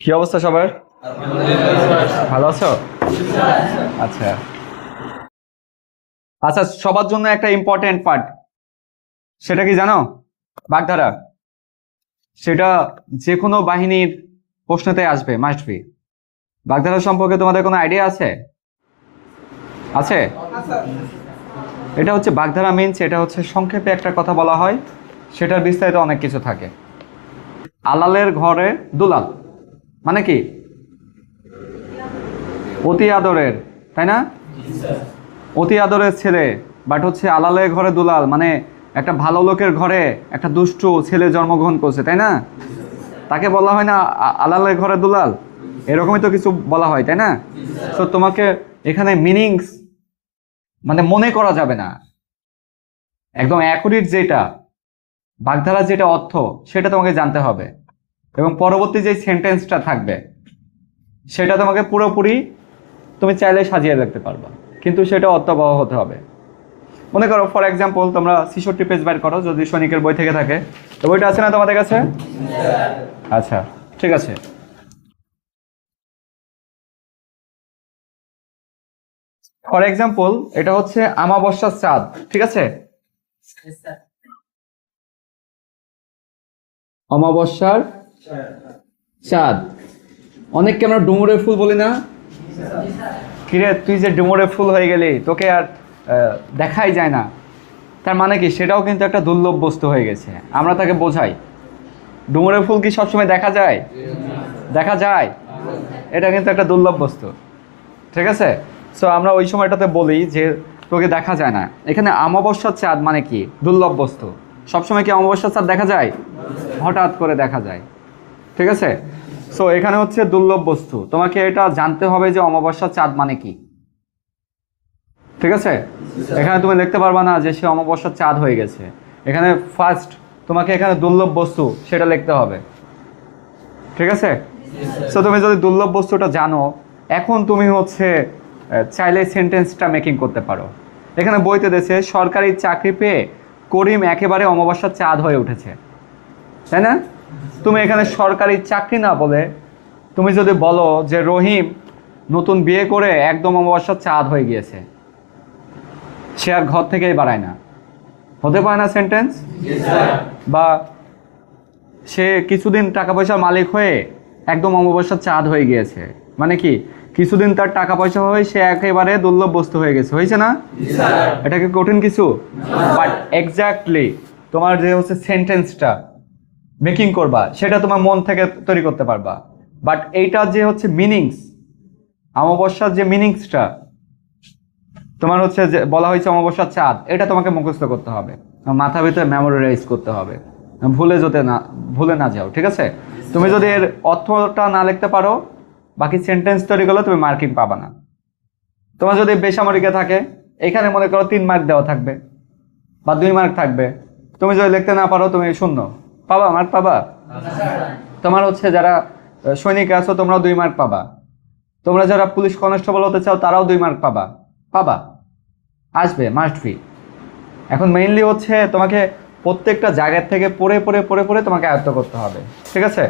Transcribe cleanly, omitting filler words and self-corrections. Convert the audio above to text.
কি অবস্থা সবার? ভালো আছো? আচ্ছা আচ্ছা, সবার জন্য একটা ইম্পর্টেন্ট পার্ট, সেটা কি জানো? বাগধারা। সেটা যে কোনো বাহিনীর প্রশ্নতে আসবে, মাস্ট বি। বাগধারা সম্পর্কে তোমাদের কোনো আইডিয়া আছে? আছে? এটা হচ্ছে বাগধারা মিনস, এটা হচ্ছে সংক্ষেপে একটা কথা বলা হয়, সেটার বিস্তারিত অনেক কিছু থাকে। আলালের ঘরে দুলাল মানে কি? অতি আদরের, তাই না? অতি আদরের ছেলে, বাট হচ্ছে আলালের ঘরে দুলাল মানে একটা ভালো লোকের ঘরে একটা দুষ্টু ছেলে জন্মগ্রহণ করছে, তাই না? তাকে বলা হয় না আলালের ঘরে দুলাল? এরকমই তো কিছু বলা হয়, তাই না? তো তোমাকে এখানে মিনিংস মানে মনে করা যাবে না, একদম অ্যাকুরেট যেটা বাগধারা যেটা অর্থ সেটা তোমাকে জানতে হবে, এবং পরবর্তী যে সেন্টেন্সটা থাকবে সেটা তোমাকে পুরোপুরি তুমি চাইলে সাজিয়ে রাখতে পারবা, কিন্তু সেটা অর্থবহ হতে হবে। মনে করো ফর এক্সাম্পল, তোমরা 66 পেজ বের করো যদি সৈনিকের বই থেকে থাকে, তো বইটা আছে না তোমাদের কাছে? আচ্ছা, ঠিক আছে। ফর এক্সাম্পল, এটা হচ্ছে আমাবস্যার চাঁদ, ঠিক আছে? অমাবস্যার চাঁদ, অনেককে আমরা ডুমুরের ফুল বলি না? কিরে তুই যে ডুমুরের ফুল হয়ে গেলি, তোকে আর দেখাই যায় না, তার মানে কি সেটাও কিন্তু একটা দুর্লভ বস্তু হয়ে গেছে। আমরা তাকে বোঝাই ডুমুরের ফুল কি সবসময় দেখা যায়? দেখা যায়, এটা কিন্তু একটা দুর্লভ বস্তু, ঠিক আছে? সো আমরা ওই সময়টাতে বলি যে তোকে দেখা যায় না। এখানে অমাবস্যার চাঁদ মানে কি? দুর্লভ বস্তু। সবসময় কি অমাবস্যার চাঁদ দেখা যায়? হঠাৎ করে দেখা যায়, ঠিক আছে? সো এখানে হচ্ছে দুর্লভ বস্তু, তোমাকে এটা জানতে হবে যে অমাবস্যার চাঁদ মানে কি, ঠিক আছে? এখানে তুমি দেখতে পারবা না যে সে অমাবস্যার চাঁদ হয়ে গেছে। এখানে ফার্স্ট তোমাকে এখানে দুর্লভ বস্তু সেটা লিখতে হবে, ঠিক আছে? সো তুমি যদি দুর্লভ বস্তুটা জানো, এখন তুমি হচ্ছে চাইলে সেন্টেন্সটা মেকিং করতে পারো। এখানে বইতে দেশে সরকারি চাকরি পেয়ে করিম একেবারে অমাবস্যার চাঁদ হয়ে উঠেছে, তাই না? তুমি এখানে সরকারি চাকরি না বলে তুমি যদি বলো যে রহিম নতুন বিয়ে করে একদম অমাবস্যার চাঁদ হয়ে গিয়েছে, সে আর ঘর থেকেই বাড়ায় না, হতে পারে না সেন্টেন্স? বা সে কিছুদিন টাকা পয়সার মালিক হয়ে একদম অমাবস্যার চাঁদ হয়ে গিয়েছে, মানে কি কিছুদিন তার টাকা পয়সা হয়ে সে একেবারে দুর্লভ বস্তু হয়ে গেছে, হয়েছে না? এটা কি কঠিন কিছু? বাট এক্স্যাক্টলি তোমার যে হচ্ছে সেন্টেন্সটা মেকিং করবা সেটা তোমার মন থেকে তৈরি করতে পারবা। বাট এইটা যে হচ্ছে মিনিংস, অমাবস্যার যে মিনিংসটা তোমার হচ্ছে যে বলা হয়েছে অমাবস্যার চাঁদ, এটা তোমাকে মুখস্থ করতে হবে, মাথা ভিতরে মেমোরাইজ করতে হবে, ভুলে না যাও, ঠিক আছে? তুমি যদি এর অর্থটা না লিখতে পারো, বাকি সেন্টেন্স তৈরি করলে তুমি মার্কিং পাবা না। তোমার যদি বেসামরিকে থাকে, এখানে মনে করো 3 মার্ক দেওয়া থাকবে বা 2 মার্ক থাকবে, তুমি যদি লিখতে না পারো তুমি শূন্য পাবা, মার্ক পাবা। তোমার হচ্ছে যারা সৈনিক আছো তোমরাও 2 মার্ক পাবা, তোমরা যারা পুলিশ কনস্টেবল হতে চাও তারাও 2 মার্ক পাবা, পাবা, আসবে, মাস্ট বি। এখন মেইনলি হচ্ছে তোমাকে প্রত্যেকটা জায়গার থেকে পড়ে পড়ে পড়ে পড়ে তোমাকে আয়ত্ত করতে হবে, ঠিক আছে?